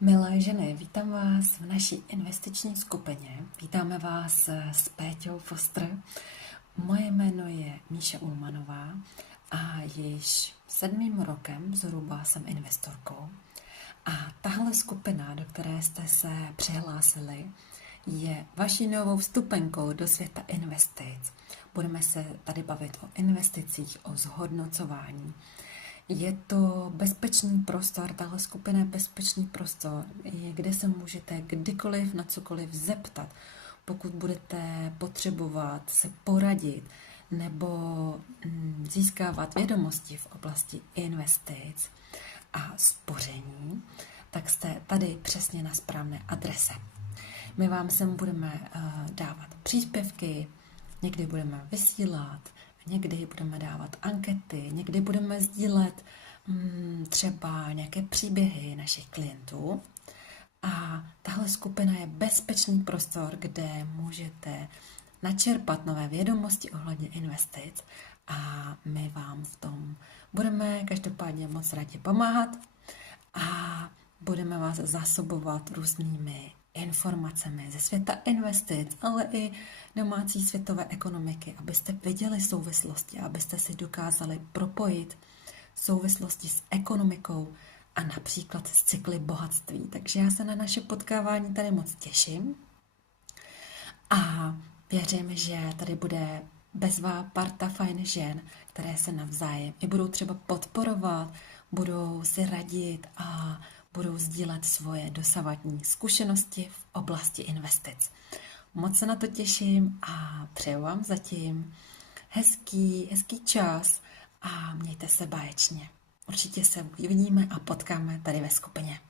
Milé ženy, vítám vás v naší investiční skupině. Vítáme vás s Péťou Foster. Moje jméno je Míša Ulmanová a již 7. rokem zhruba jsem investorkou. A tahle skupina, do které jste se přihlásili, je vaší novou vstupenkou do světa investic. Budeme se tady bavit o investicích, o zhodnocování. Je to bezpečný prostor, tahle skupina je bezpečný prostor, kde se můžete kdykoliv na cokoliv zeptat, pokud budete potřebovat se poradit nebo získávat vědomosti v oblasti investic a spoření, tak jste tady přesně na správné adrese. My vám sem budeme dávat příspěvky, někdy budeme vysílat, někdy budeme dávat ankety, někdy budeme sdílet třeba nějaké příběhy našich klientů. A tahle skupina je bezpečný prostor, kde můžete načerpat nové vědomosti ohledně investic a my vám v tom budeme každopádně moc rádi pomáhat a budeme vás zásobovat různými informacemi ze světa investic, ale i domácí světové ekonomiky, abyste viděli souvislosti, abyste si dokázali propojit souvislosti s ekonomikou a například s cykly bohatství. Takže já se na naše potkávání tady moc těším a věřím, že tady bude bezvá parta fajn žen, které se navzájem i budou třeba podporovat, budou si radit a budou sdílet svoje dosavadní zkušenosti v oblasti investic. Moc se na to těším a přeju vám zatím hezký čas a mějte se báječně. Určitě se uvidíme a potkáme tady ve skupině.